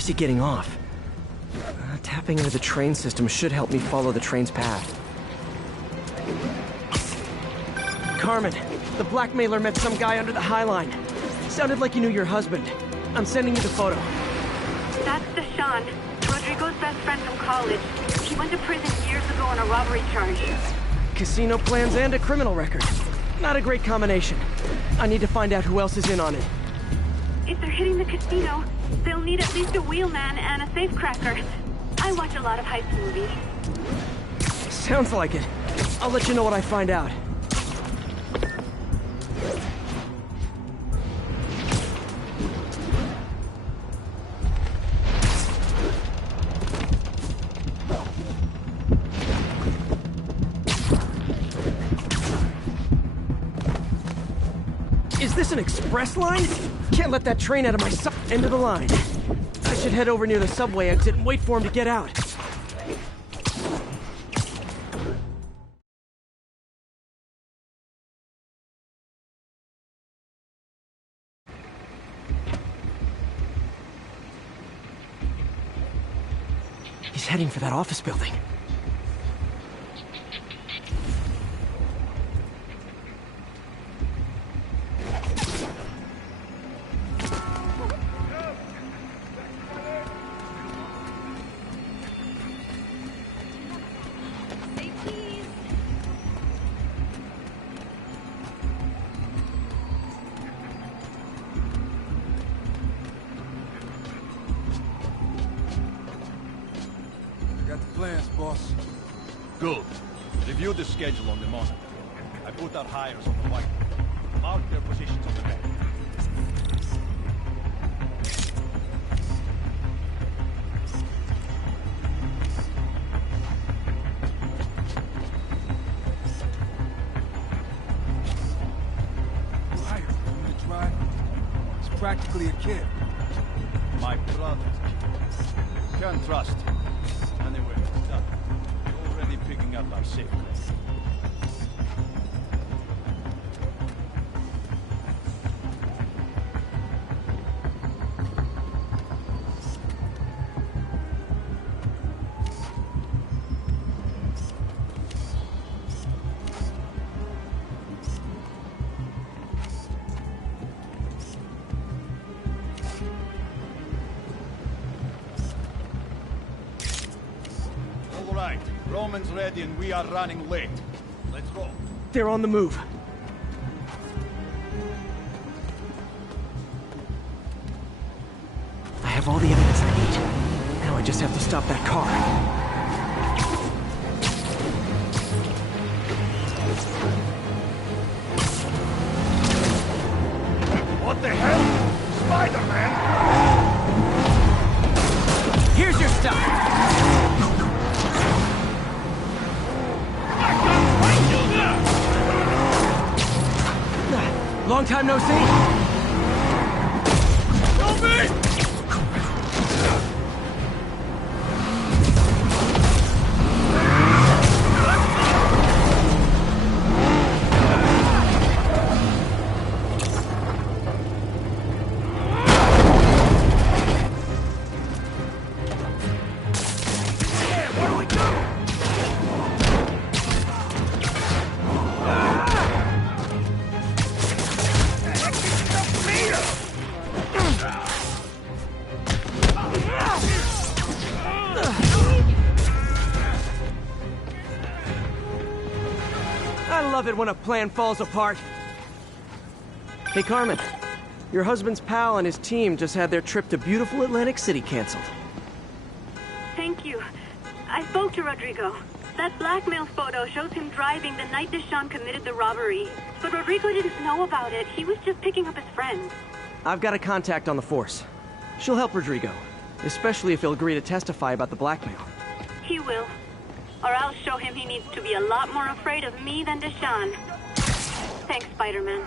is he getting off? Tapping into the train system should help me follow the train's path. Carmen, the blackmailer met some guy under the High Line. Sounded like he knew your husband. I'm sending you the photo. That's Deshawn, Rodrigo's best friend from college. He went to prison years ago on a robbery charge. Casino plans and a criminal record. Not a great combination. I need to find out who else is in on it. If they're hitting the casino, they'll need at least a wheelman and a safecracker. I watch a lot of heist movies. Sounds like it. I'll let you know what I find out. Is this an express line? Can't let that train out of my sight. End of the line. I should head over near the subway exit and wait for him to get out. He's heading for that office building. Plans, boss. Good. Review the schedule on the monitor. I put our hires on the whiteboard. Mark their positions on the map. Hire him to try. He's practically a kid. My brother. Can't trust him. Anyway, it's done. Already picking up our safety. Roman's ready and we are running late. Let's go. They're on the move. I have all the evidence I need. Now I just have to stop that car. What the hell? Spider-Man! Here's your stuff! Long time no see. Help me! I love it when a plan falls apart. Hey, Carmen. Your husband's pal and his team just had their trip to beautiful Atlantic City canceled. Thank you. I spoke to Rodrigo. That blackmail photo shows him driving the night Deshawn committed the robbery. But Rodrigo didn't know about it. He was just picking up his friend. I've got a contact on the force. She'll help Rodrigo, especially if he'll agree to testify about the blackmail. He will. Or I'll show him he needs to be a lot more afraid of me than Deshawn. Thanks, Spider-Man.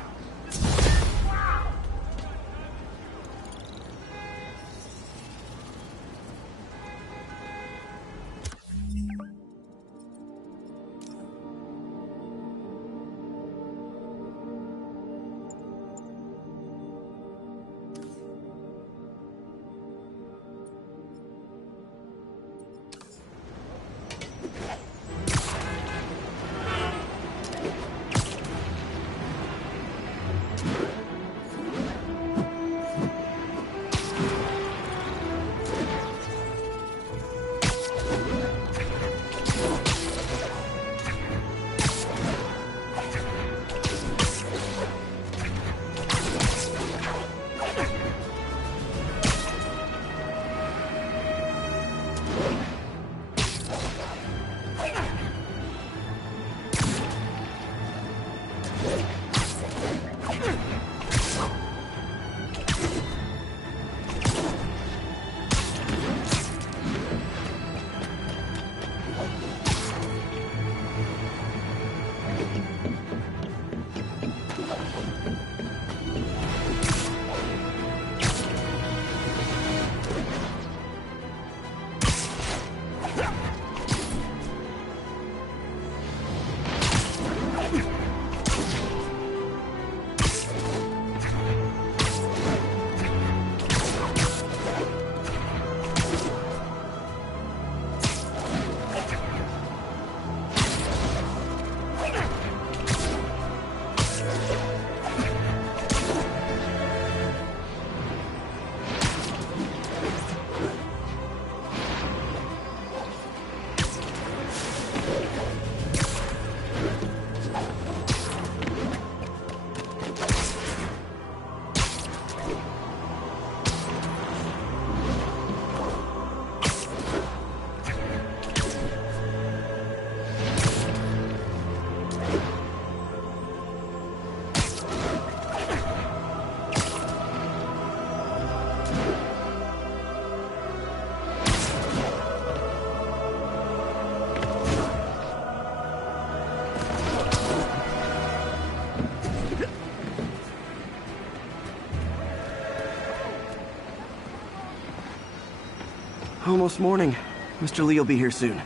Almost morning. Mr. Lee will be here soon.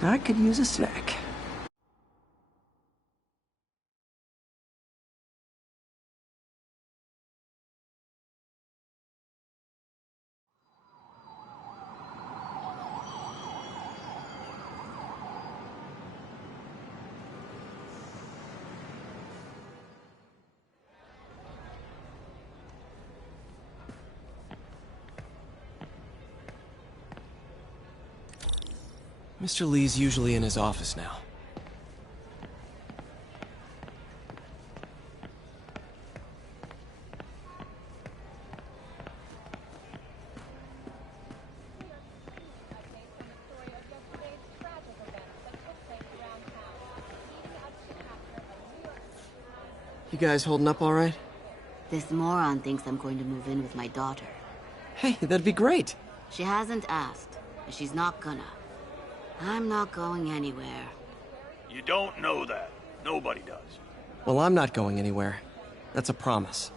I could use a snack. Mr. Lee's usually in his office now. You guys holding up all right? This moron thinks I'm going to move in with my daughter. Hey, that'd be great. She hasn't asked, and she's not gonna. I'm not going anywhere. You don't know that. Nobody does. Well, I'm not going anywhere. That's a promise.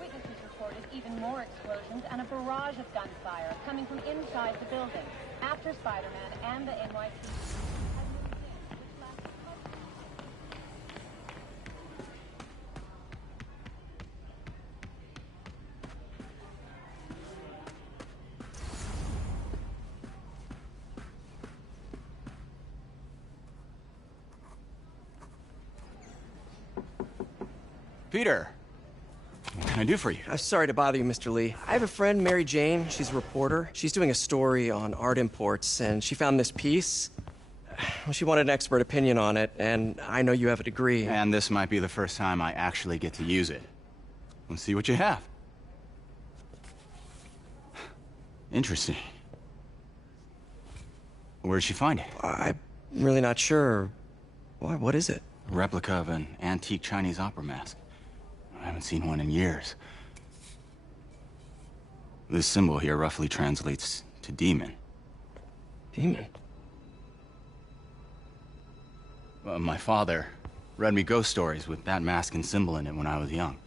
Witnesses reported even more explosions and a barrage of gunfire coming from inside the building after Spider-Man and the NYPD. Peter, what can I do for you? Sorry to bother you, Mr. Lee. I have a friend, Mary Jane. She's a reporter. She's doing a story on art imports, and she found this piece. Well, she wanted an expert opinion on it, and I know you have a degree. And this might be the first time I actually get to use it. Let's see what you have. Interesting. Where did she find it? I'm really not sure. Why, what is it? A replica of an antique Chinese opera mask. I haven't seen one in years. This symbol here roughly translates to demon. Demon? My father read me ghost stories with that mask and symbol in it when I was young.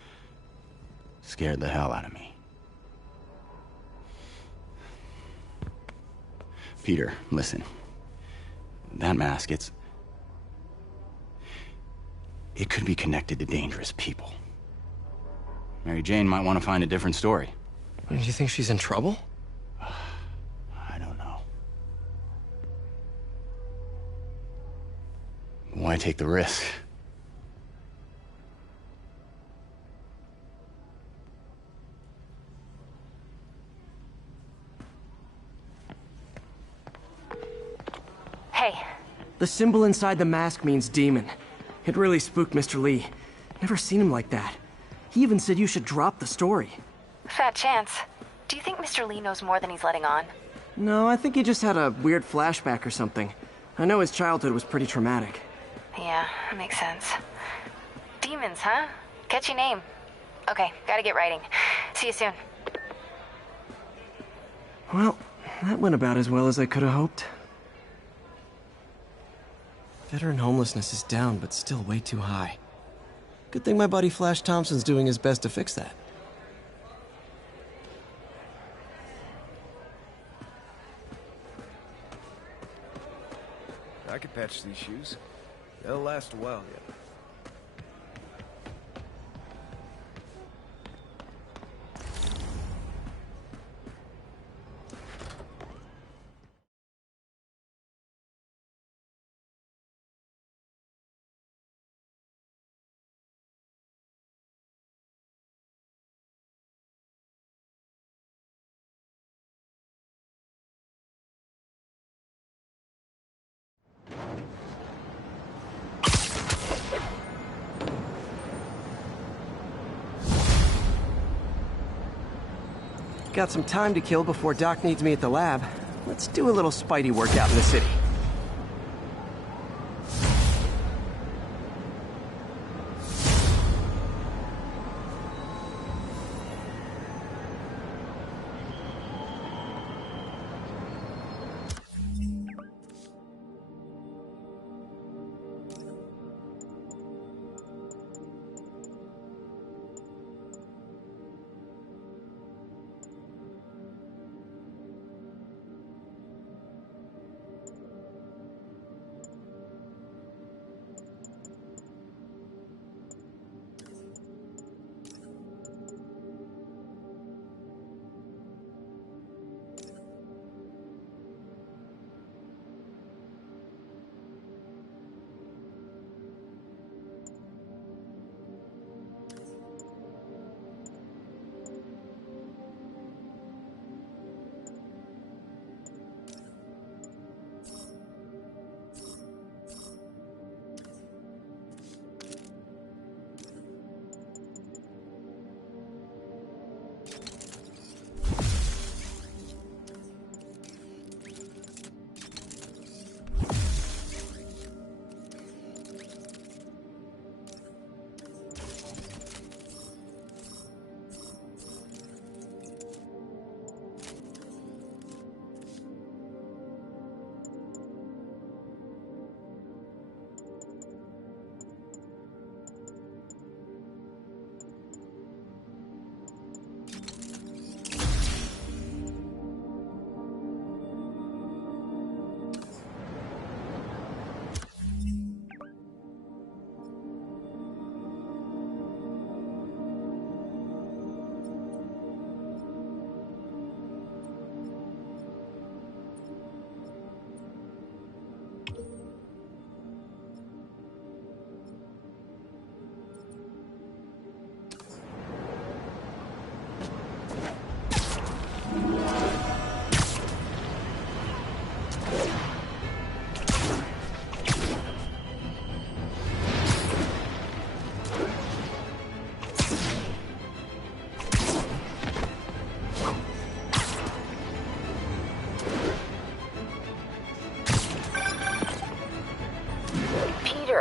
Scared the hell out of me. Peter, listen. That mask, it could be connected to dangerous people. Mary Jane might want to find a different story. Do you think she's in trouble? I don't know. Why take the risk? Hey, The symbol inside the mask means demon. It really spooked Mr. Lee. Never seen him like that. He even said you should drop the story. Fat chance. Do you think Mr. Lee knows more than he's letting on? No, I think he just had a weird flashback or something. I know his childhood was pretty traumatic. Yeah, makes sense. Demons, huh? Catchy name. Okay, gotta get writing. See you soon. Well, that went about as well as I could have hoped. Veteran homelessness is down, but still way too high. Good thing my buddy Flash Thompson's doing his best to fix that. I could patch these shoes. They'll last a while yet. Got some time to kill before Doc needs me at the lab. Let's do a little Spidey workout in the city.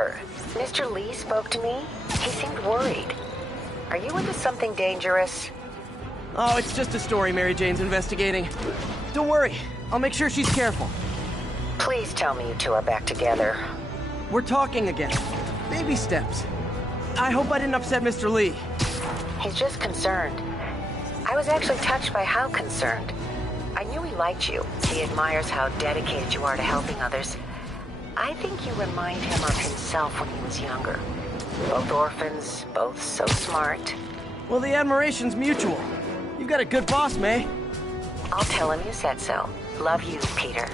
Peter, Mr. Lee spoke to me. He seemed worried. Are you into something dangerous? Oh, it's just a story Mary Jane's investigating. Don't worry, I'll make sure she's careful. Please tell me you two are back together. We're talking again. Baby steps. I hope I didn't upset Mr. Lee. He's just concerned. I was actually touched by how concerned. I knew he liked you. He admires how dedicated you are to helping others. I think you remind him of himself when he was younger. Both orphans, both so smart. Well, the admiration's mutual. You've got a good boss, May. I'll tell him you said so. Love you, Peter.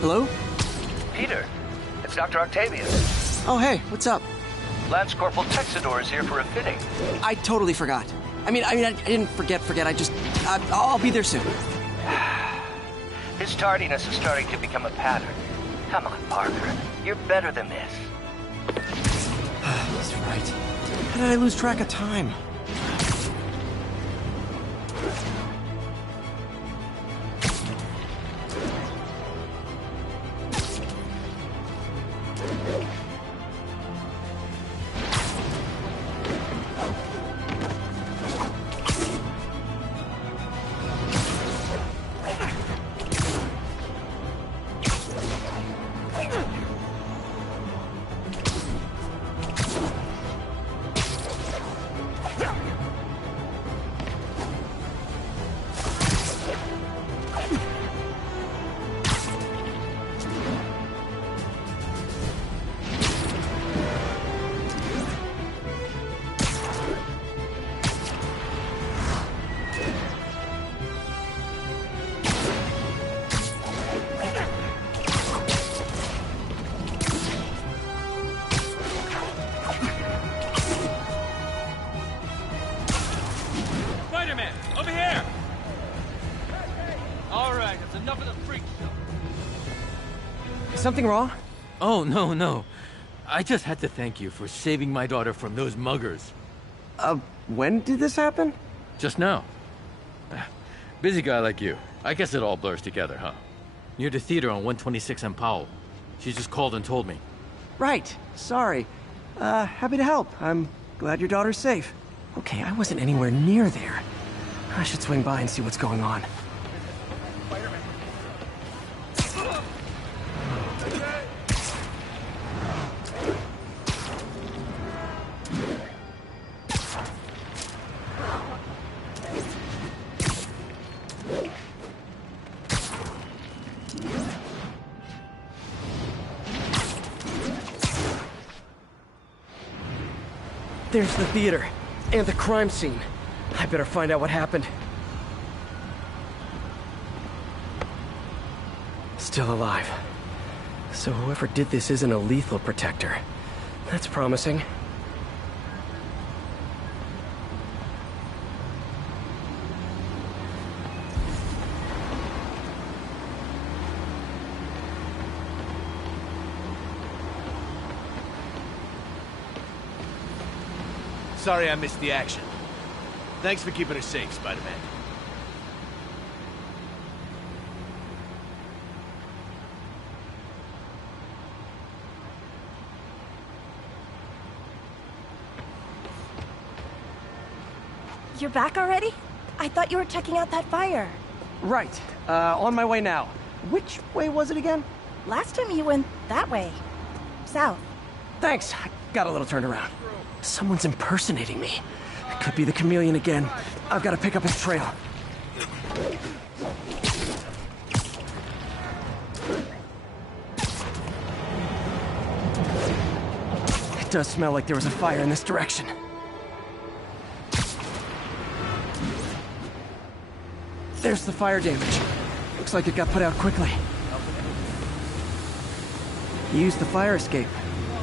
Hello? Peter, it's Dr. Octavius. Oh, hey, what's up? Lance Corporal Texador is here for a fitting. I totally forgot. I didn't forget. I'll be there soon. His tardiness is starting to become a pattern. Come on, Parker. You're better than this. That's right. How did I lose track of time? Something wrong? Oh, no. I just had to thank you for saving my daughter from those muggers. When did this happen? Just now. Busy guy like you. I guess it all blurs together, huh? Near the theater on 126 and Powell. She just called and told me. Right. Sorry. Happy to help. I'm glad your daughter's safe. Okay, I wasn't anywhere near there. I should swing by and see what's going on. There's the theater, and the crime scene. I better find out what happened. Still alive. So whoever did this isn't a lethal protector. That's promising. Sorry I missed the action. Thanks for keeping us safe, Spider-Man. You're back already? I thought you were checking out that fire. Right. On my way now. Which way was it again? Last time you went that way. South. Thanks. I got a little turned around. Someone's impersonating me. It could be the chameleon again. I've got to pick up his trail. It does smell like there was a fire in this direction. There's the fire damage. Looks like it got put out quickly. He used the fire escape.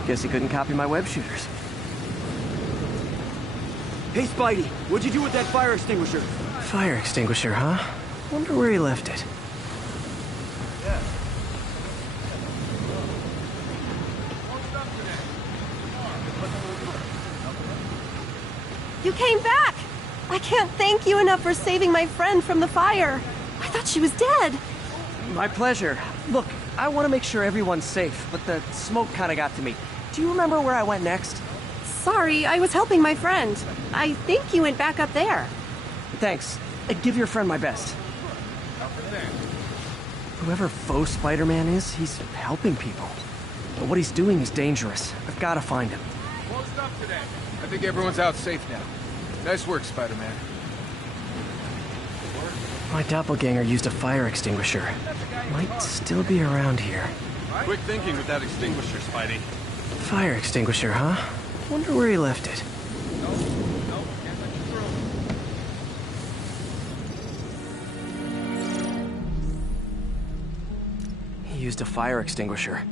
Guess he couldn't copy my web shooters. Hey, Spidey, what'd you do with that fire extinguisher? Fire extinguisher, huh? Wonder where he left it. You came back! I can't thank you enough for saving my friend from the fire. I thought she was dead. My pleasure. Look, I want to make sure everyone's safe, but the smoke kind of got to me. Do you remember where I went next? Sorry, I was helping my friend. I think you went back up there. Thanks. Give your friend my best. Whoever faux Spider-Man is, he's helping people. But what he's doing is dangerous. I've got to find him. Closed up today. I think everyone's out safe now. Nice work, Spider-Man. My doppelganger used a fire extinguisher. Might still be around here. Quick thinking with that extinguisher, Spidey. Fire extinguisher, huh? Wonder where he left it. He used a fire extinguisher.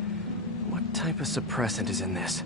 What type of suppressant is in this?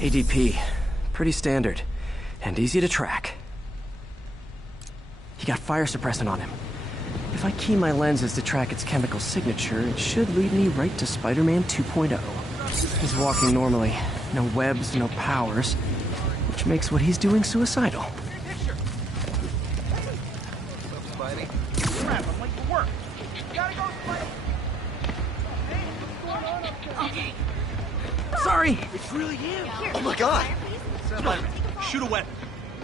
ADP. Pretty standard. And easy to track. He got fire suppressant on him. If I key my lenses to track its chemical signature, it should lead me right to Spider-Man 2.0. He's walking normally. No webs, no powers. Which makes what he's doing suicidal. Spidey. Crap, I'm late for work. Gotta go, Spidey. Hey, what's going on up there? Okay. Sorry! It's really him. Here, Oh my god! Come on, Shoot a weapon.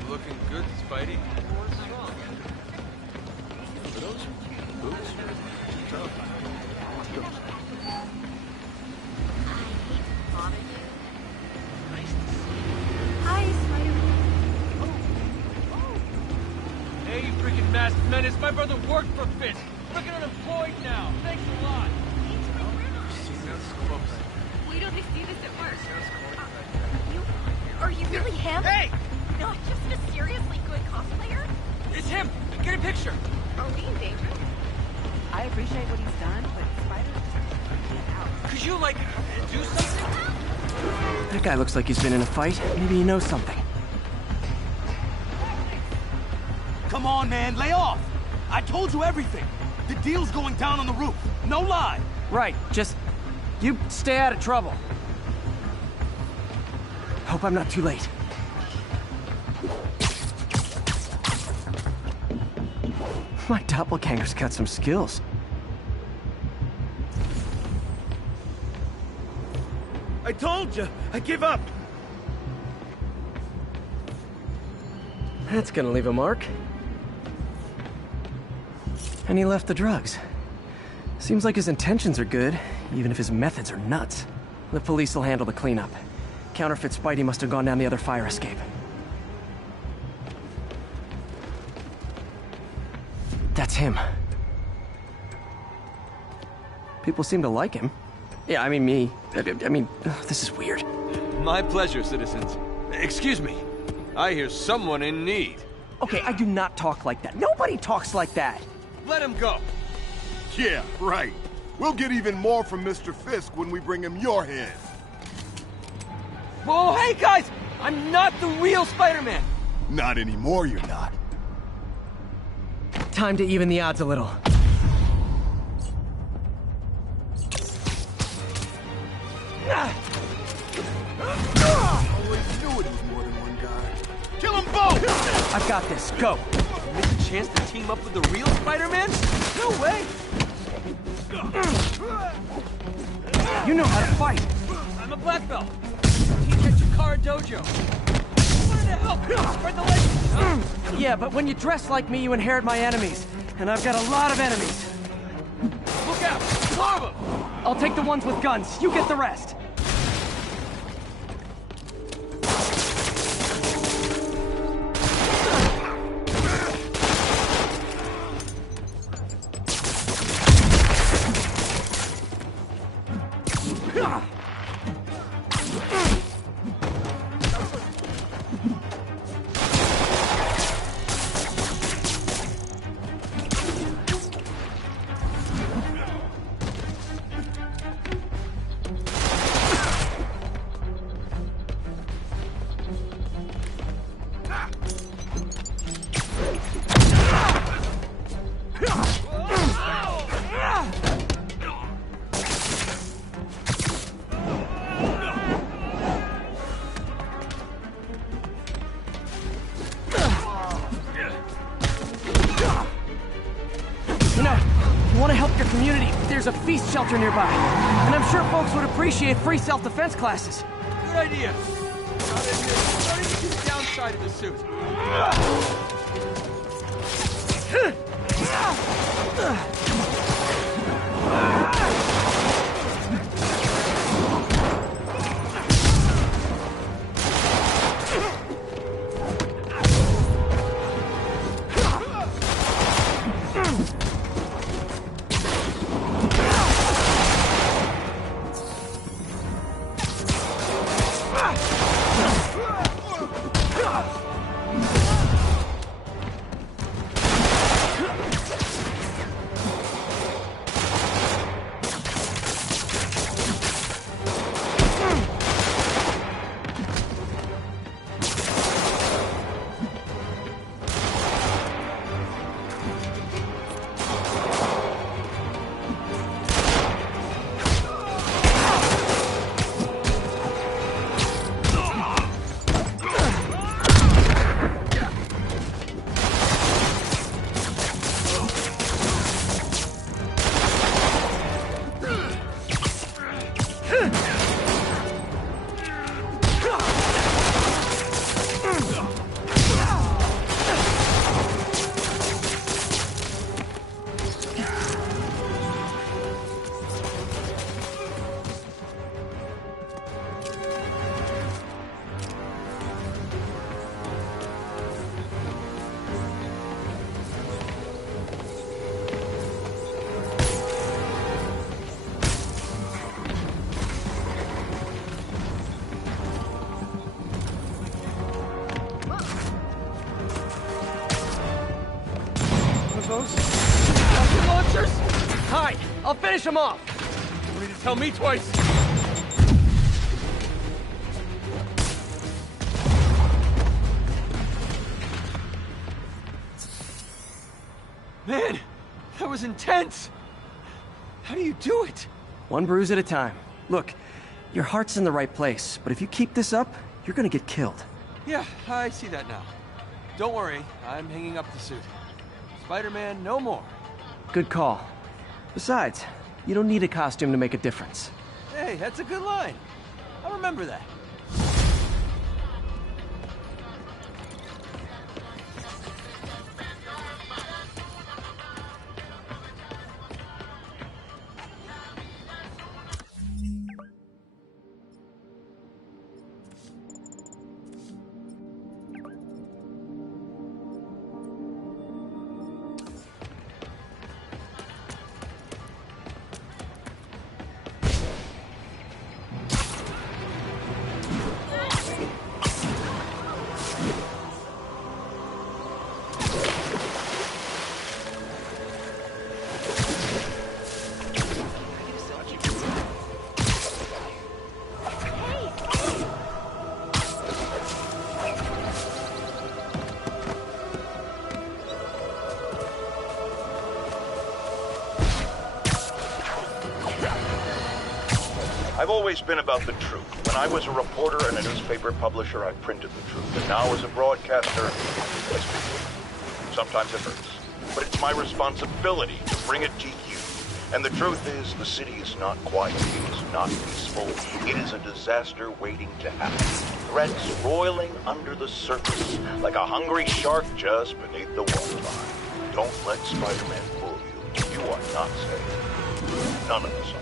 Looking good, Spidey. What's wrong? Are those boots? Tough. Hi, Spider-Man. Hey, you freaking masked menace. My brother worked for Fisk. Freaking unemployed now. Thanks a lot. We don't see this at work. Are you really him? Hey! Not just a seriously good cosplayer? It's him! Get a picture! Are we in danger? I appreciate what he's done, but Spider can't out. Could you, like, do something? That guy looks like he's been in a fight. Maybe he knows something. Come on, man, lay off! I told you everything. The deal's going down on the roof. No lie. Right, just... you stay out of trouble. Hope I'm not too late. My doppelganger's got some skills. I told you, I give up. That's gonna leave a mark. And he left the drugs. Seems like his intentions are good, even if his methods are nuts. The police will handle the cleanup. Counterfeit Spidey must have gone down the other fire escape. That's him. People seem to like him. Yeah, I mean me. I mean, this is weird. My pleasure, citizens. Excuse me. I hear someone in need. Okay, I do not talk like that. Nobody talks like that. Let him go. Yeah, right. We'll get even more from Mr. Fisk when we bring him your head. Whoa, hey guys! I'm not the real Spider-Man! Not anymore, you're not. Time to even the odds a little. Always knew it was more than one guy. Kill them both! I've got this. Go! Miss a chance to team up with the real Spider-Man? No way! You know how to fight! I'm a black belt. Teach at Chikara Dojo. I wanted to help. Spread the legend, huh? Yeah, but when you dress like me, you inherit my enemies. And I've got a lot of enemies. Look out! More of them! I'll take the ones with guns. You get the rest. if you want to help your community, there's a feast shelter nearby. And I'm sure folks would appreciate free self-defense classes. Good idea. Starting to see the downside of the suit. Rocket launchers? Hi, I'll finish them off. You need to tell me twice. Man, that was intense. How do you do it? One bruise at a time. Look, your heart's in the right place, but if you keep this up, you're gonna get killed. Yeah, I see that now. Don't worry, I'm hanging up the suit. Spider-Man, no more. Good call. Besides, you don't need a costume to make a difference. Hey, that's a good line. I'll remember that. I've always been about the truth. When I was a reporter and a newspaper publisher, I printed the truth. And now as a broadcaster, I speak the truth. Sometimes it hurts. But it's my responsibility to bring it to you. And the truth is, the city is not quiet. It is not peaceful. It is a disaster waiting to happen. Threats roiling under the surface, like a hungry shark just beneath the waterline. Don't let Spider-Man fool you. You are not safe. None of us are.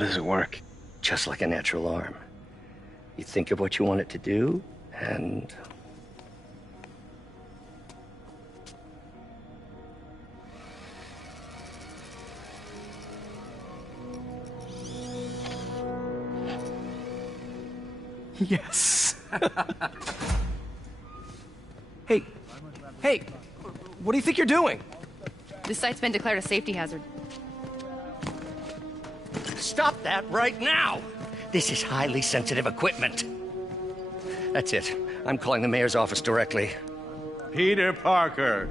does it work? Just like a natural arm. You think of what you want it to do, and... Yes. Hey, what do you think you're doing? This site's been declared a safety hazard. Stop that right now! This is highly sensitive equipment. That's it. I'm calling the mayor's office directly. Peter Parker,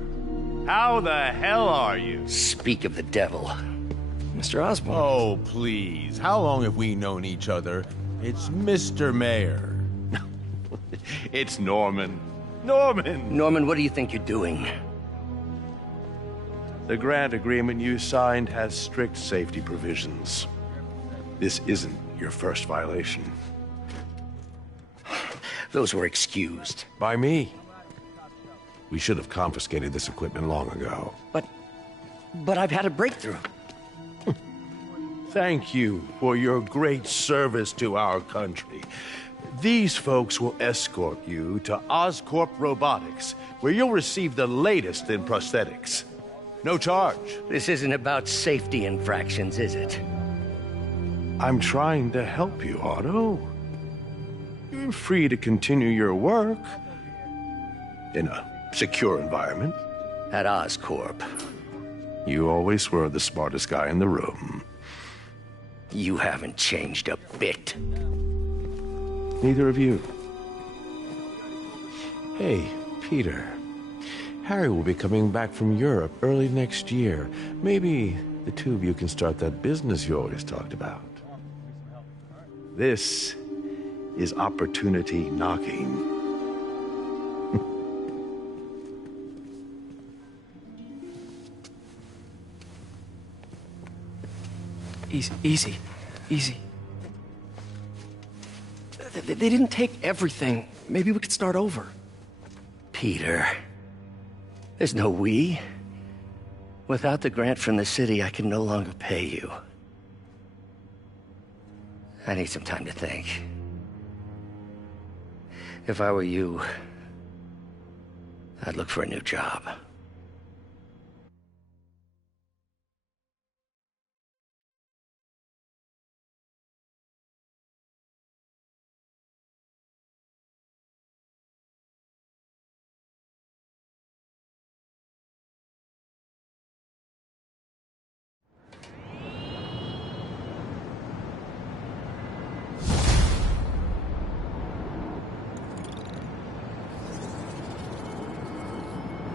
how the hell are you? Speak of the devil. Mr. Osborn. Oh, please. How long have we known each other? It's Mr. Mayor. It's Norman. Norman! Norman, what do you think you're doing? The grant agreement you signed has strict safety provisions. This isn't your first violation. Those were excused. By me. We should have confiscated this equipment long ago. But I've had a breakthrough. Thank you for your great service to our country. These folks will escort you to Oscorp Robotics, where you'll receive the latest in prosthetics. No charge. This isn't about safety infractions, is it? I'm trying to help you, Otto. You're free to continue your work in a secure environment. At Oscorp. You always were the smartest guy in the room. You haven't changed a bit. Neither of you. Hey, Peter. Harry will be coming back from Europe early next year. Maybe the two of you can start that business you always talked about. This is opportunity knocking. Easy. They didn't take everything. Maybe we could start over. Peter, there's no we. Without the grant from the city, I can no longer pay you. I need some time to think. If I were you, I'd look for a new job.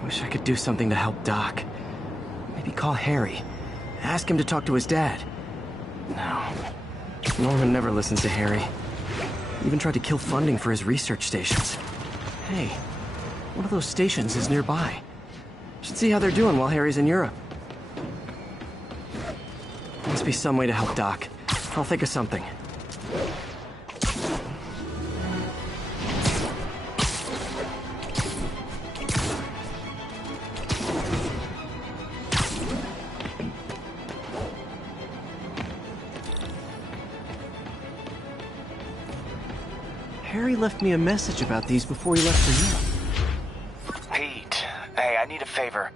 Wish I could do something to help Doc. Maybe call Harry. Ask him to talk to his dad. No. Norman never listens to Harry. Even tried to kill funding for his research stations. Hey, one of those stations is nearby. Should see how they're doing while Harry's in Europe. Must be some way to help Doc. I'll think of something. Harry left me a message about these before he left for Europe. Pete, hey, I need a favor.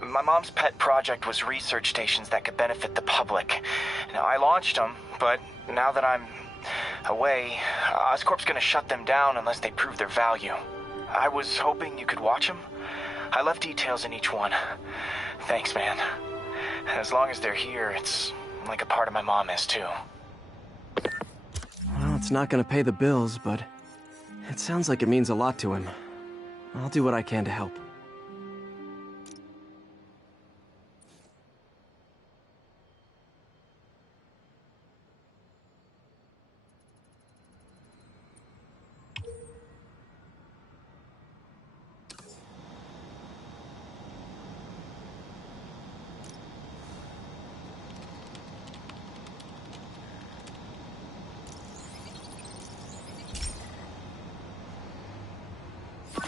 My mom's pet project was research stations that could benefit the public. Now, I launched them, but now that I'm away, Oscorp's gonna shut them down unless they prove their value. I was hoping you could watch them. I left details in each one. Thanks, man. As long as they're here, it's like a part of my mom is, too. Well, it's not gonna pay the bills, but it sounds like it means a lot to him. I'll do what I can to help.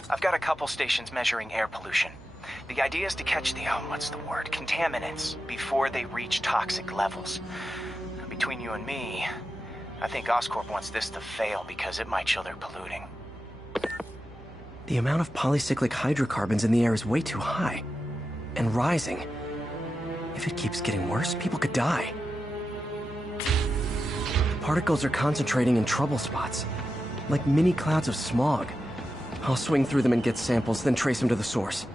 I've got a couple stations measuring air pollution. The idea is to catch the, contaminants before they reach toxic levels. I'd be between you and me, I think Oscorp wants this to fail because it might show they're polluting. The amount of polycyclic hydrocarbons in the air is way too high. And rising. If it keeps getting worse, people could die. Particles are concentrating in trouble spots, like mini clouds of smog. I'll swing through them and get samples, then trace them to the source.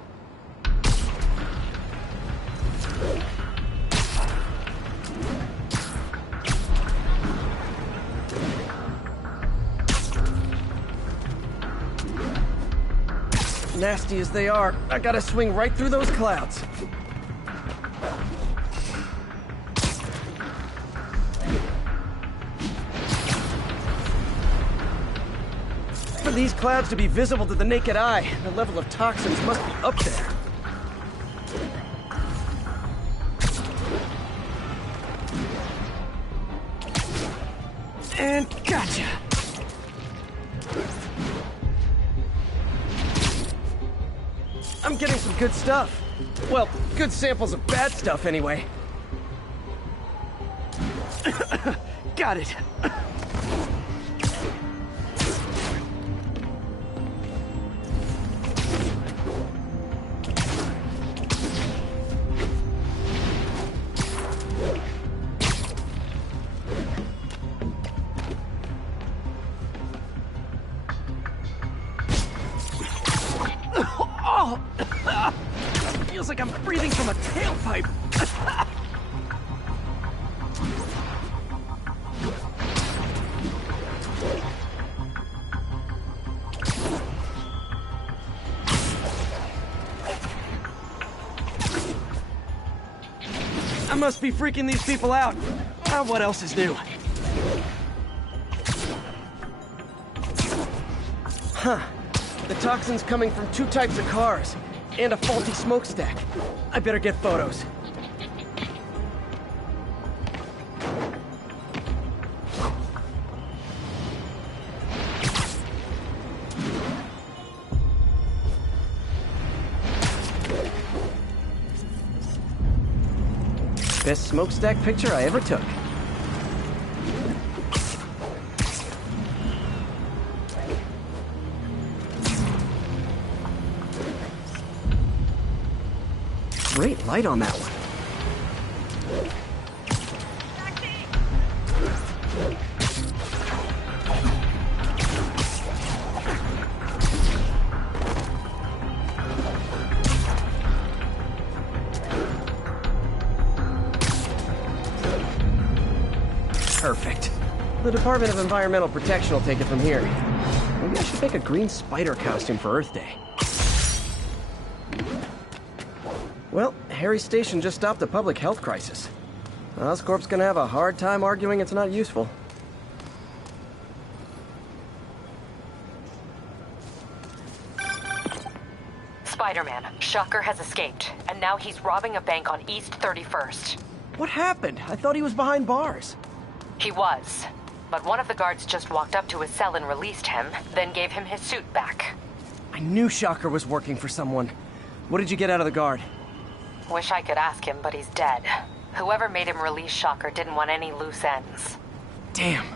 Nasty as they are, I gotta swing right through those clouds. For these clouds to be visible to the naked eye, the level of toxins must be up there. And gotcha! I'm getting some good stuff. Well, good samples of bad stuff, anyway. Got it. Feels like I'm breathing from a tailpipe. I must be freaking these people out. What else is new? Huh. The toxin's coming from two types of cars, and a faulty smokestack. I better get photos. Best smokestack picture I ever took. Great light on that one. Perfect. The Department of Environmental Protection will take it from here. Maybe I should make a green spider costume for Earth Day. Well, Harry Station just stopped a public health crisis. Oscorp's gonna have a hard time arguing it's not useful. Spider-Man, Shocker has escaped, and now he's robbing a bank on East 31st. What happened? I thought he was behind bars. He was, but one of the guards just walked up to his cell and released him, then gave him his suit back. I knew Shocker was working for someone. What did you get out of the guard? Wish I could ask him, but he's dead. Whoever made him release Shocker didn't want any loose ends. Damn.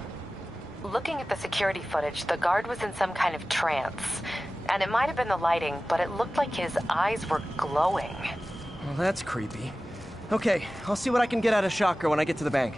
Looking at the security footage, the guard was in some kind of trance. And it might have been the lighting, but it looked like his eyes were glowing. Well, that's creepy. Okay, I'll see what I can get out of Shocker when I get to the bank.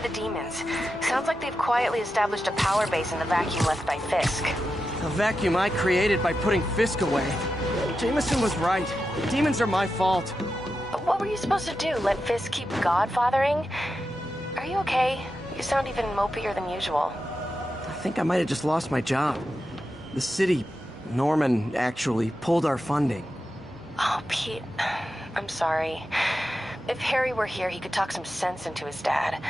of the demons. Sounds like they've quietly established a power base in the vacuum left by Fisk. A vacuum I created by putting Fisk away. Jameson was right. Demons are my fault. But what were you supposed to do? Let Fisk keep godfathering? Are you okay? You sound even mopier than usual. I think I might have just lost my job. The city, Norman, actually pulled our funding. Oh, Pete. I'm sorry. If Harry were here, he could talk some sense into his dad.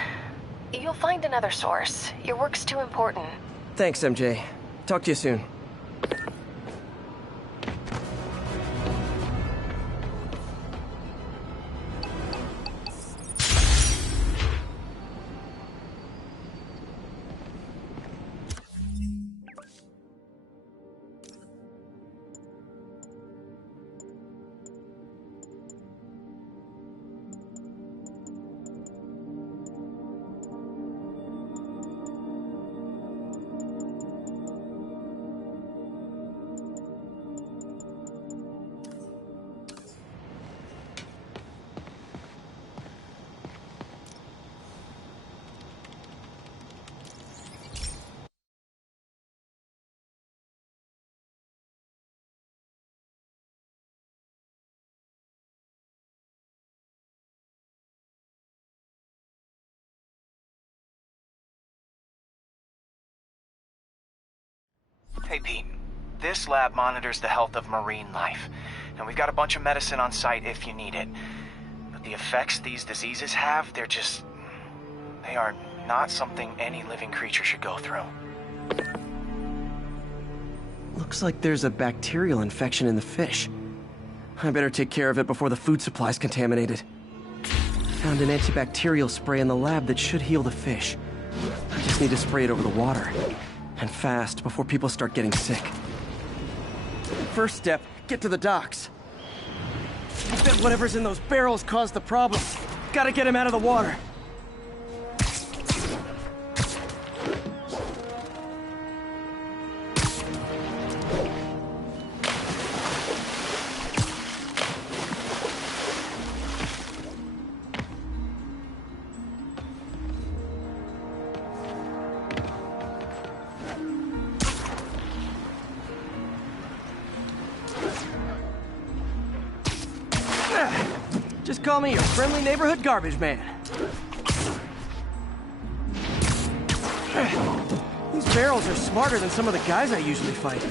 You'll find another source. Your work's too important. Thanks, MJ. Talk to you soon. Hey, Pete. This lab monitors the health of marine life, and we've got a bunch of medicine on site if you need it. But the effects these diseases have, they are not something any living creature should go through. Looks like there's a bacterial infection in the fish. I better take care of it before the food supply's contaminated. Found an antibacterial spray in the lab that should heal the fish. I just need to spray it over the water. And fast, before people start getting sick. First step, get to the docks. I bet whatever's in those barrels caused the problem. Gotta get him out of the water. Just call me your friendly neighborhood garbage man. These barrels are smarter than some of the guys I usually fight.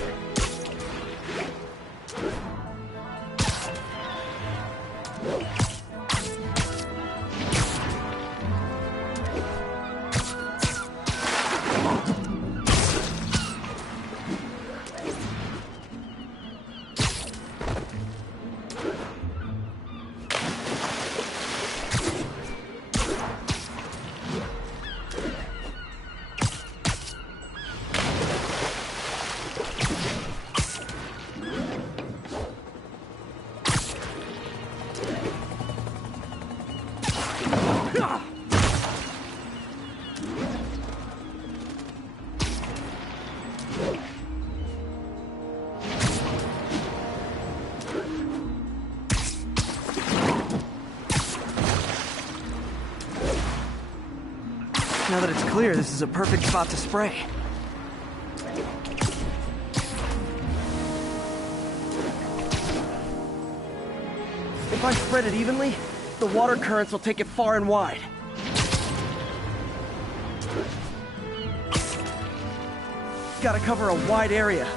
Now that it's clear, this is a perfect spot to spray. If I spread it evenly, the water currents will take it far and wide. Gotta cover a wide area.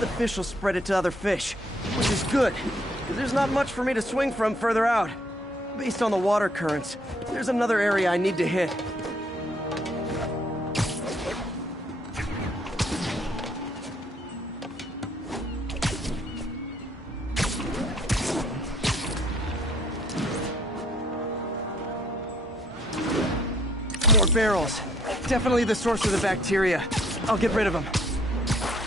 The fish will spread it to other fish, which is good, because there's not much for me to swing from further out. Based on the water currents, there's another area I need to hit. More barrels. Definitely the source of the bacteria. I'll get rid of them.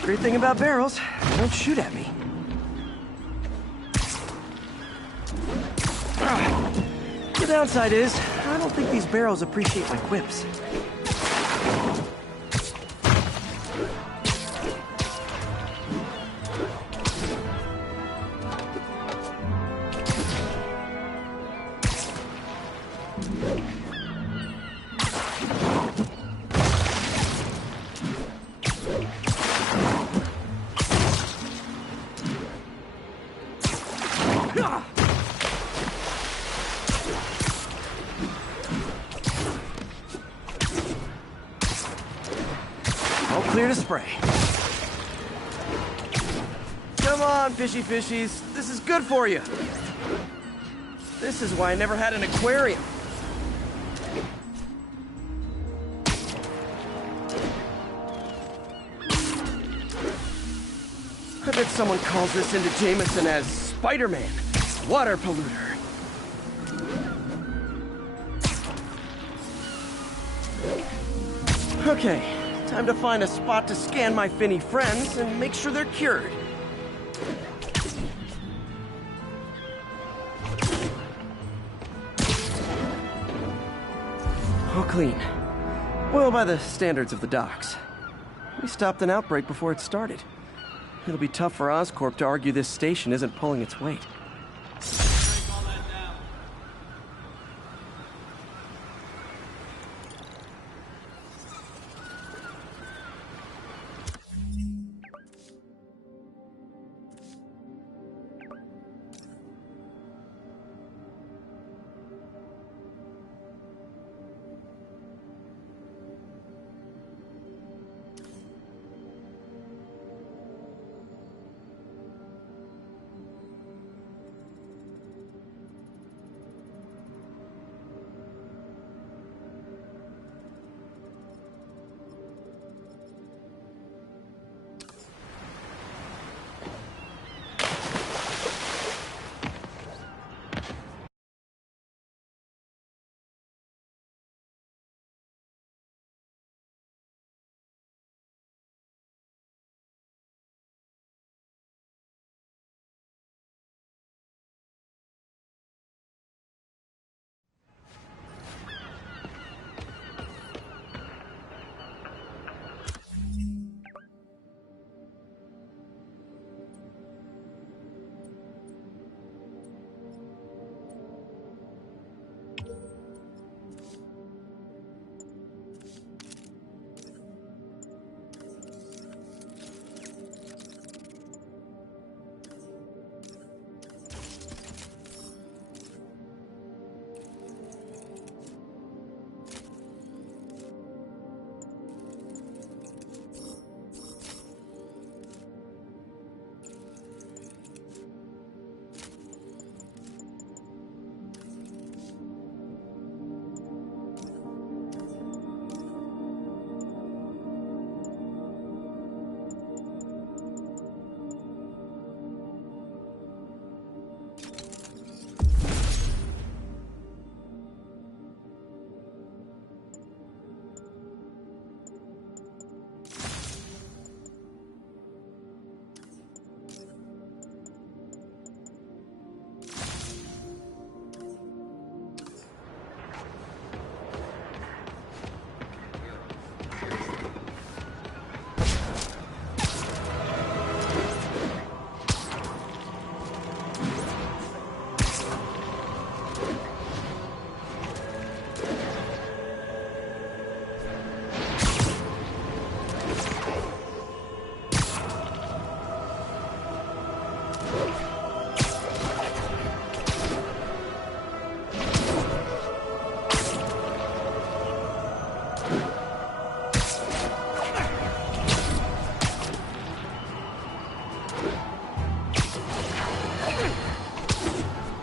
Great thing about barrels, they don't shoot at me. downside is, I don't think these barrels appreciate my quips. Clear to spray. Come on, fishy fishies. This is good for you. This is why I never had an aquarium. I bet someone calls this into Jameson as Spider-Man, water polluter. Okay. Time to find a spot to scan my finny friends and make sure they're cured. All clean. Well, by the standards of the docks. We stopped an outbreak before it started. It'll be tough for Oscorp to argue this station isn't pulling its weight.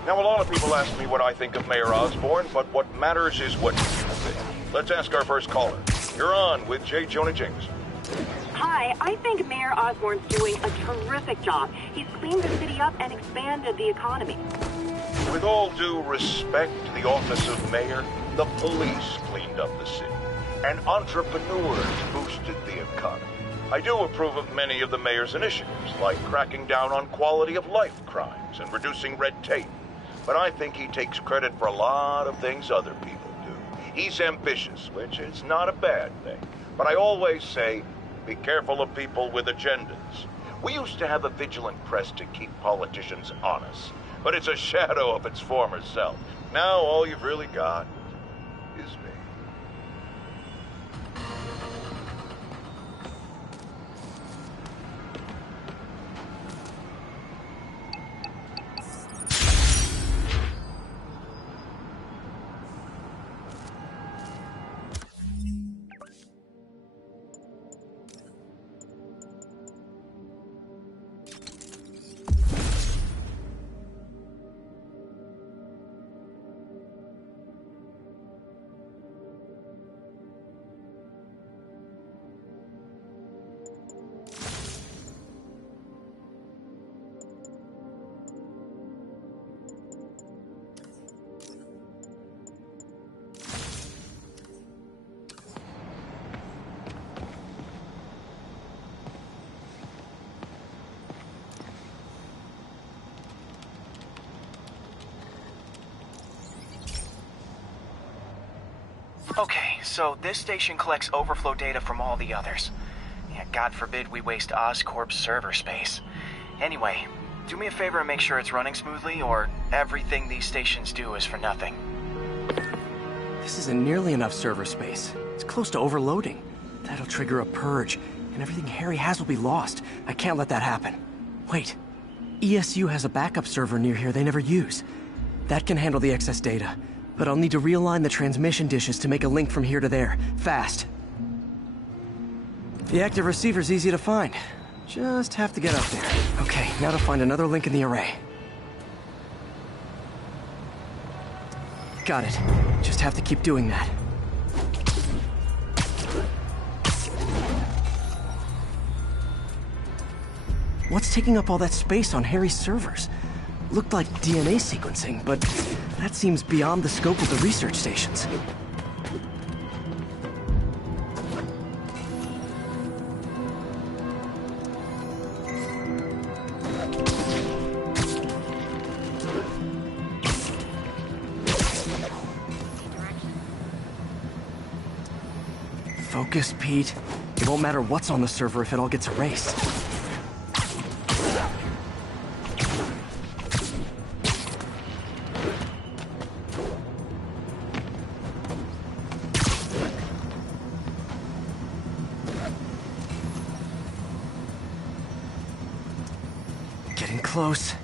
Now, a lot of people ask me what I think of Mayor Osborn, but what matters is what you think. Let's ask our first caller. You're on with J. Jonah Jameson. Hi, I think Mayor Osborn's doing a terrific job. He's cleaned the city up and expanded the economy. With all due respect to the office of mayor, the police cleaned up the city, and entrepreneurs boosted the economy. I do approve of many of the mayor's initiatives, like cracking down on quality-of-life crimes and reducing red tape. but I think he takes credit for a lot of things other people do. He's ambitious, which is not a bad thing. But I always say, be careful of people with agendas. We used to have a vigilant press to keep politicians honest, but it's a shadow of its former self. Now all you've really got is me. Okay, so this station collects overflow data from all the others. Yeah, God forbid we waste Oscorp's server space. Anyway, do me a favor and make sure it's running smoothly, or everything these stations do is for nothing. This isn't nearly enough server space. It's close to overloading. That'll trigger a purge, and everything Harry has will be lost. I can't let that happen. Wait. ESU has a backup server near here they never use. That can handle the excess data. But I'll need to realign the transmission dishes to make a link from here to there, fast. The active receiver's easy to find. Just have to get up there. Okay, now to find another link in the array. Got it. Just have to keep doing that. What's taking up all that space on Harry's servers? Looked like DNA sequencing, but that seems beyond the scope of the research stations. Focus, Pete. It won't matter what's on the server if it all gets erased. Getting close.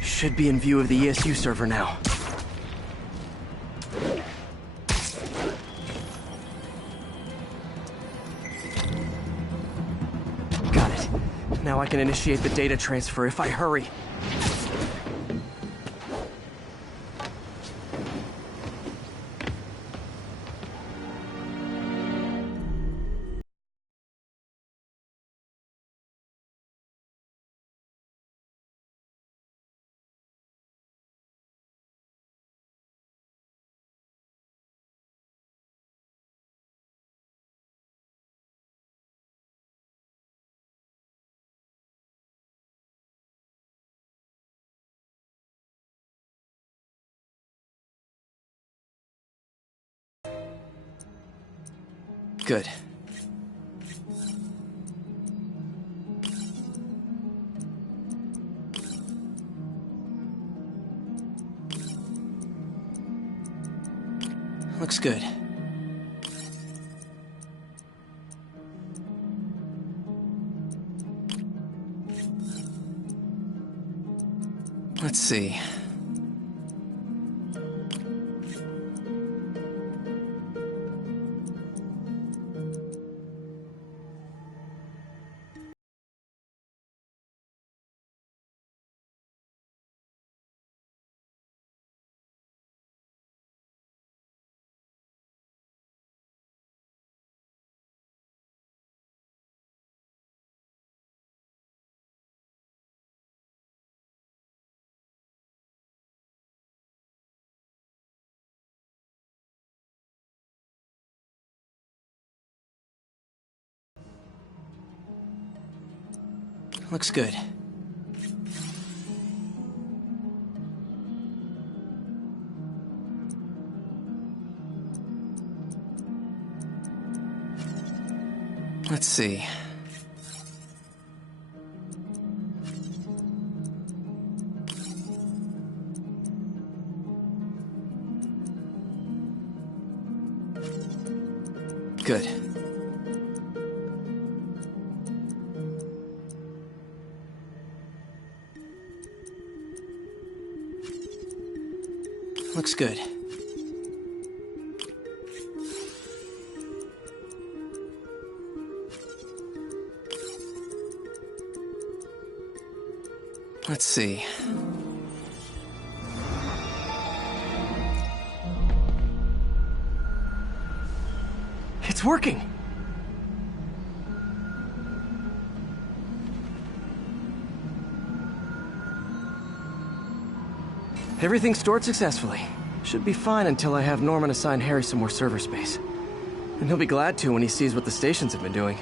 Should be in view of the ESU server now. Got it. Now I can initiate the data transfer if I hurry. Good. Looks good. Let's see. Looks good. Let's see. Good. Looks good. Let's see. It's working! Everything's stored successfully. Should be fine until I have Norman assign Harry some more server space. And he'll be glad to when he sees what the stations have been doing.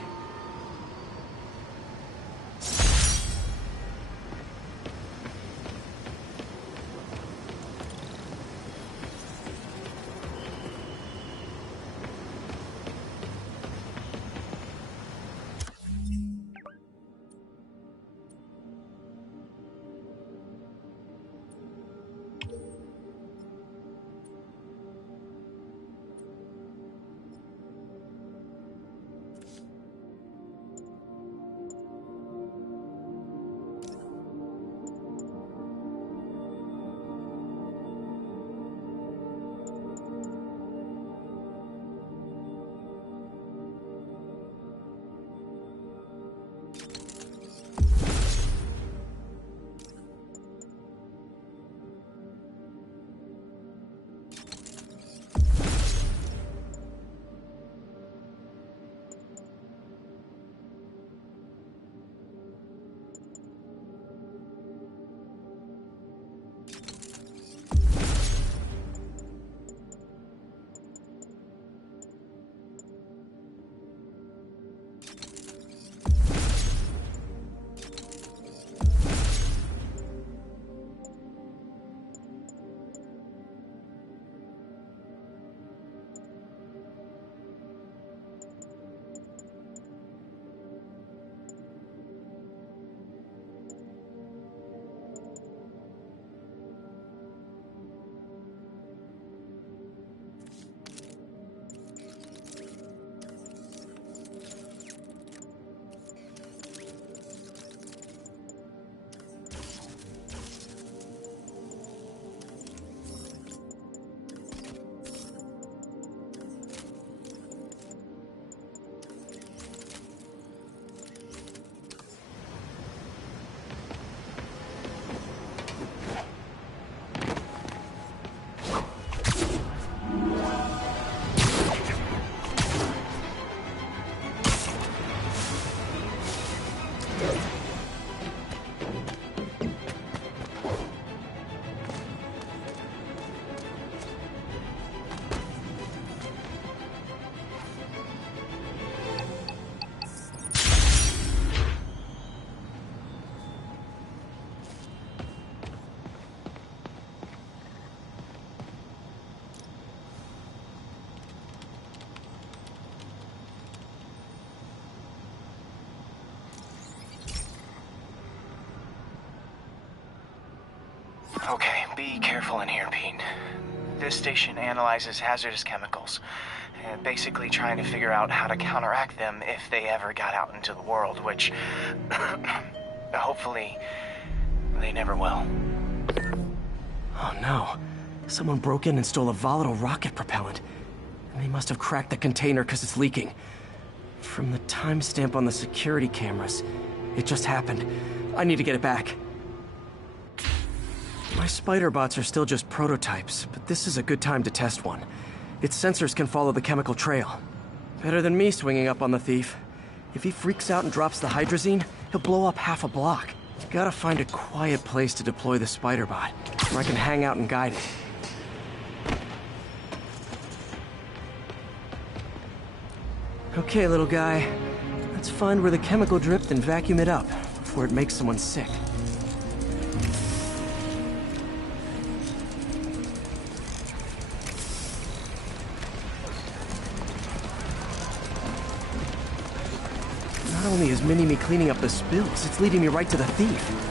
Okay, be careful in here, Pete. This station analyzes hazardous chemicals, basically trying to figure out how to counteract them if they ever got out into the world, which hopefully they never will. Oh no. Someone broke in and stole a volatile rocket propellant. And they must have cracked the container because it's leaking. From the timestamp on the security cameras, it just happened. I need to get it back. My spider bots are still just prototypes, but this is a good time to test one. Its sensors can follow the chemical trail. Better than me swinging up on the thief. If he freaks out and drops the hydrazine, he'll blow up half a block. Gotta find a quiet place to deploy the spider bot, where I can hang out and guide it. Okay, little guy. Let's find where the chemical dripped and vacuum it up, stuff where it makes someone sick. Not only is Mini-Me cleaning up the spills, it's leading me right to the thief.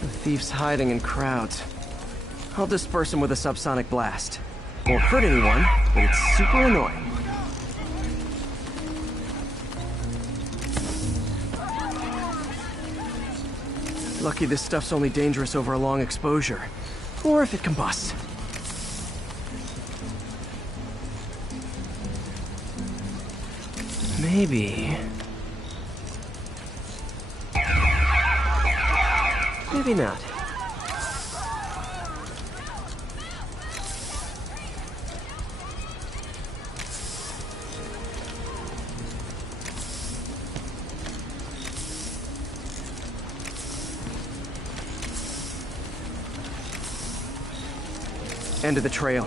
The thief's hiding in crowds. I'll disperse him with a subsonic blast. Won't hurt anyone, but it's super annoying. Lucky this stuff's only dangerous over a long exposure. Or if it combusts. Maybe... maybe not. End of the trail.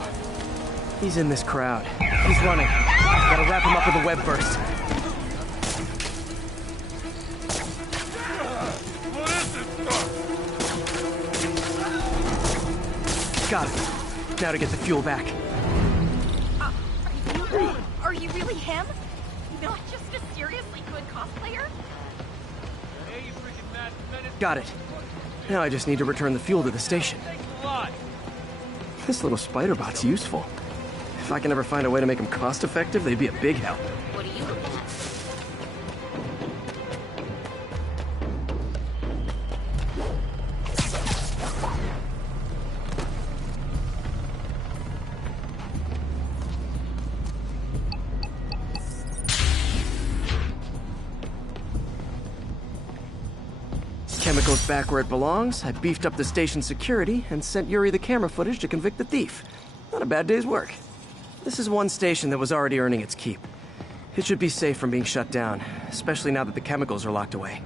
He's in this crowd. He's running. Gotta wrap him up with a web burst. Got it. Now to get the fuel back. Are you really him? Not just a seriously good cosplayer? Got it. Now I just need to return the fuel to the station. This little spider bot's useful. If I can ever find a way to make them cost-effective, they'd be a big help. What are you looking at? Chemicals back where it belongs. I beefed up the station security and sent Yuri the camera footage to convict the thief. Not a bad day's work. This is one station that was already earning its keep. It should be safe from being shut down, especially now that the chemicals are locked away.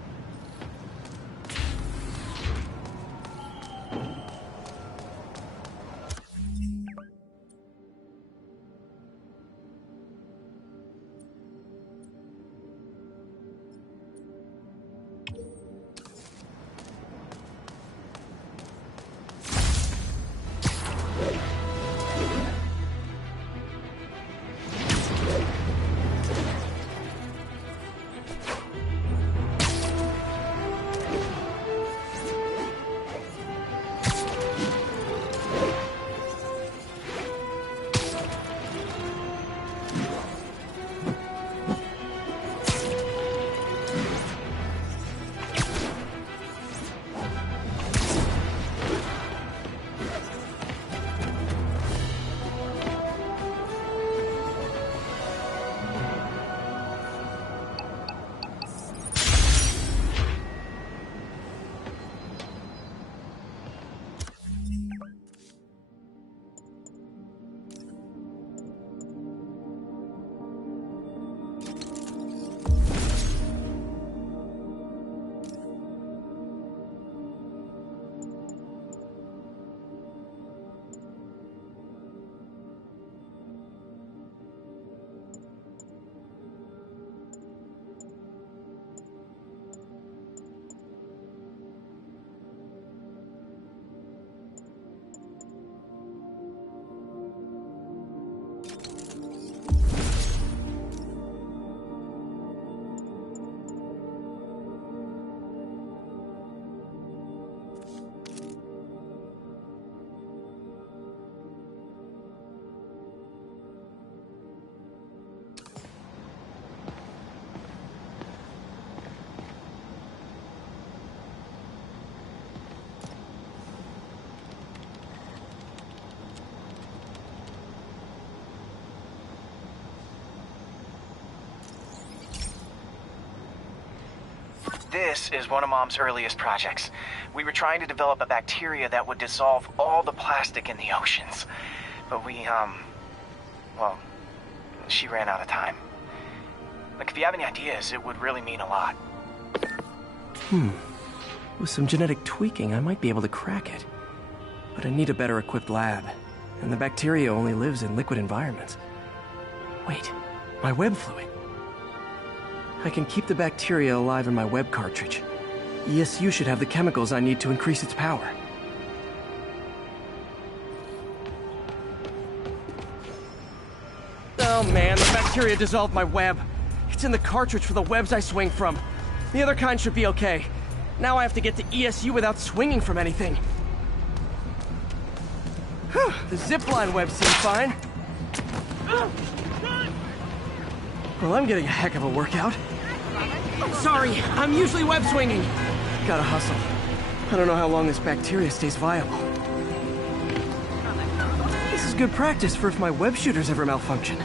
This is one of Mom's earliest projects. We were trying to develop a bacteria that would dissolve all the plastic in the oceans. But well, she ran out of time. Like, if you have any ideas, it would really mean a lot. With some genetic tweaking, I might be able to crack it. But I need a better equipped lab, and the bacteria only lives in liquid environments. Wait, my web fluid. I can keep the bacteria alive in my web cartridge. ESU should have the chemicals I need to increase its power. Oh man, the bacteria dissolved my web. It's in the cartridge for the webs I swing from. The other kind should be okay. Now I have to get to ESU without swinging from anything. Whew, the zipline web seems fine. Well, I'm getting a heck of a workout. Sorry, I'm usually web swinging. Gotta hustle. I don't know how long this bacteria stays viable. This is good practice for if my web shooters ever malfunction.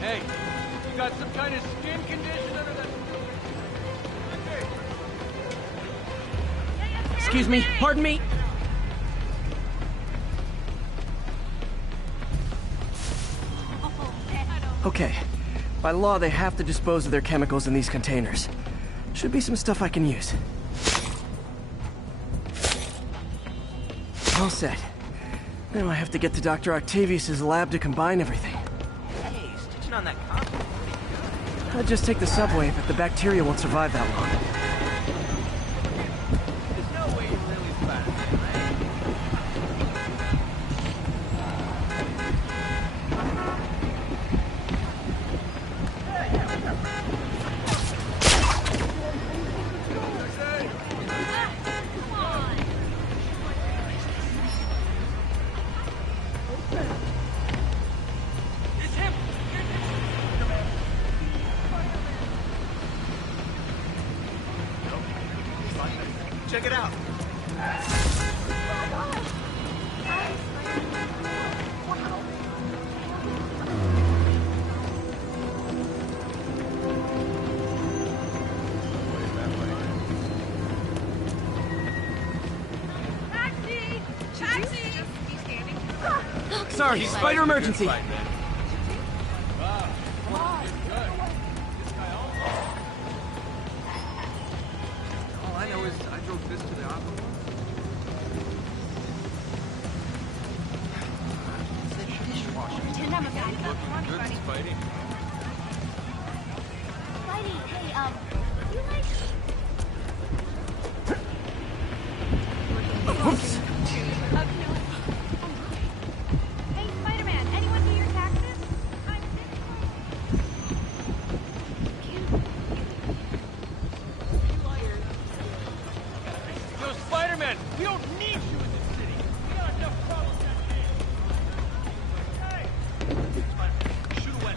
Hey, you got some kind of skin condition under that... Excuse me, pardon me. Okay. By law, they have to dispose of their chemicals in these containers. Should be some stuff I can use. All set. Now I have to get to Dr. Octavius's lab to combine everything. Hey, stitching on that concrete. I'd just take the subway, but the bacteria won't survive that long. There's no way you're really fast, right? Check it out. Sorry, spider emergency. All I know is I drove this to the opera one. Pretend I'm a guy. Looking good, Spidey. Spidey, hey, you like... Oops. Hey, Spider-Man, anyone do your taxes? Yo, Spider-Man, we don't need you in this city. We got enough problems as it is. Hey! Spider-Man, shoot away.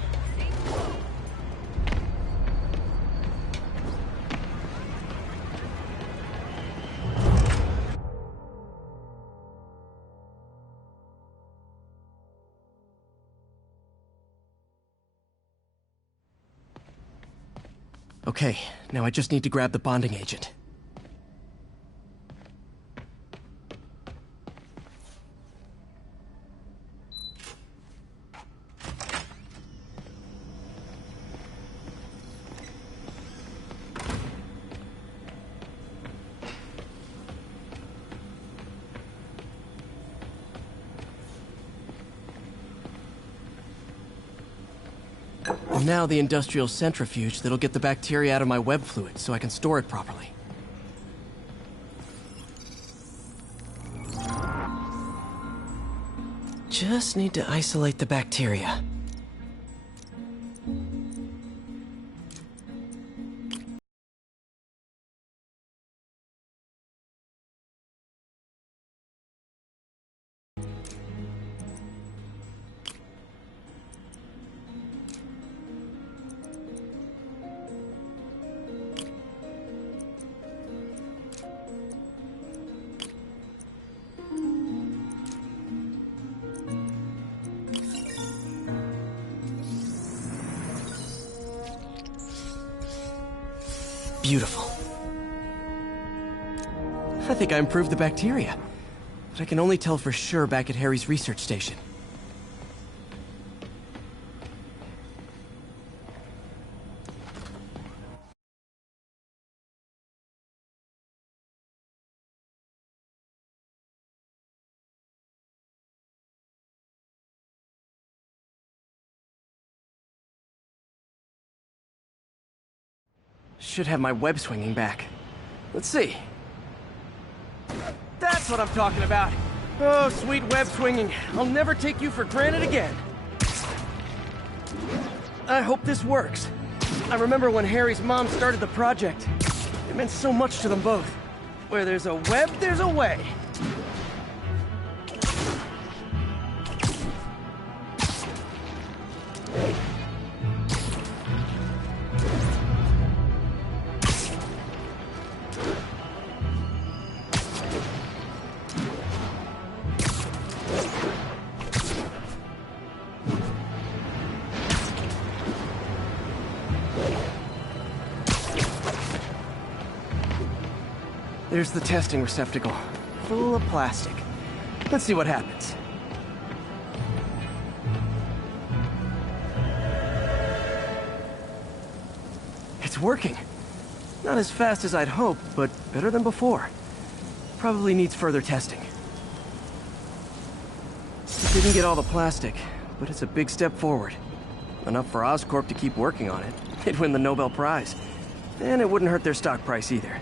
Okay, now I just need to grab the bonding agent. now the industrial centrifuge that'll get the bacteria out of my web fluid so I can store it properly. Just need to isolate the bacteria. Beautiful. I think I improved the bacteria, but I can only tell for sure back at Harry's research station. Should have my web swinging back. Let's see. That's what I'm talking about. Oh, sweet web swinging. I'll never take you for granted again. I hope this works. I remember when Harry's mom started the project. It meant so much to them both. Where there's a web, there's a way. There's the testing receptacle, full of plastic. Let's see what happens. It's working. Not as fast as I'd hoped, but better than before. Probably needs further testing. Didn't get all the plastic, but it's a big step forward. Enough for Oscorp to keep working on it. They'd win the Nobel Prize. And it wouldn't hurt their stock price either.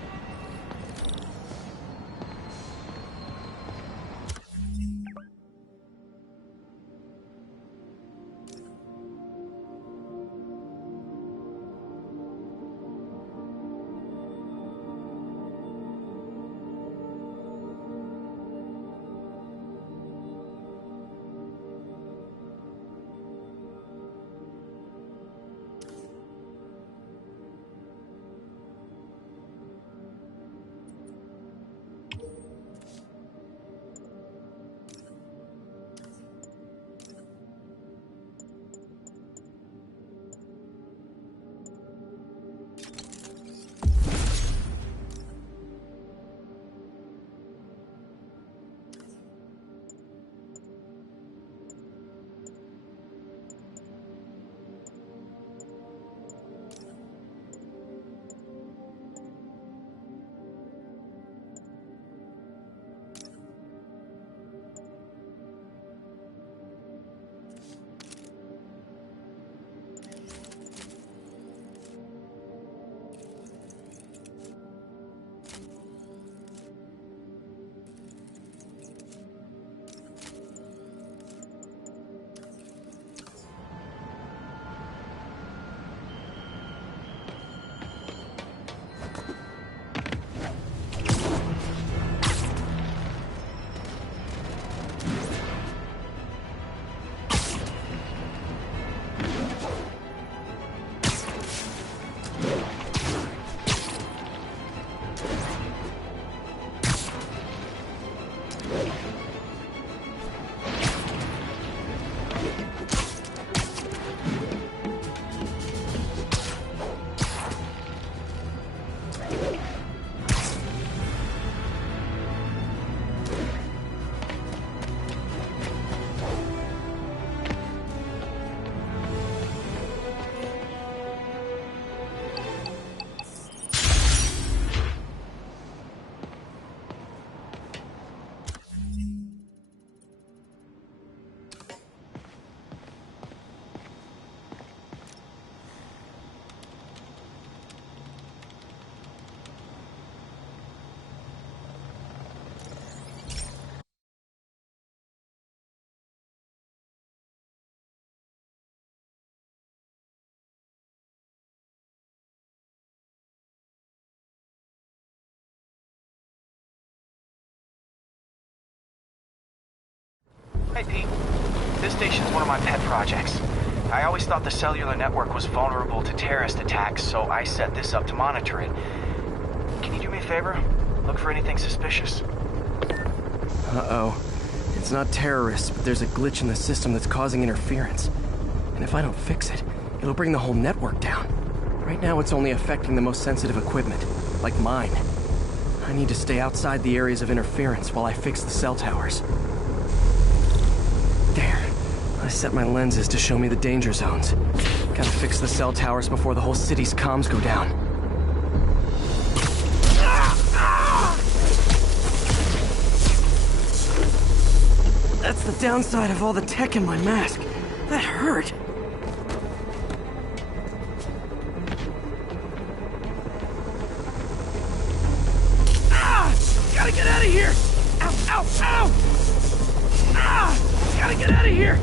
Hey, Pete. This station's one of my pet projects. I always thought the cellular network was vulnerable to terrorist attacks, so I set this up to monitor it. Can you do me a favor? Look for anything suspicious. Uh-oh. It's not terrorists, but there's a glitch in the system that's causing interference. And if I don't fix it, it'll bring the whole network down. Right now it's only affecting the most sensitive equipment, like mine. I need to stay outside the areas of interference while I fix the cell towers. There. I set my lenses to show me the danger zones. Gotta fix the cell towers before the whole city's comms go down. That's the downside of all the tech in my mask. That hurt. Gotta get out of here! Ow, ow, ow! Gotta get out of here!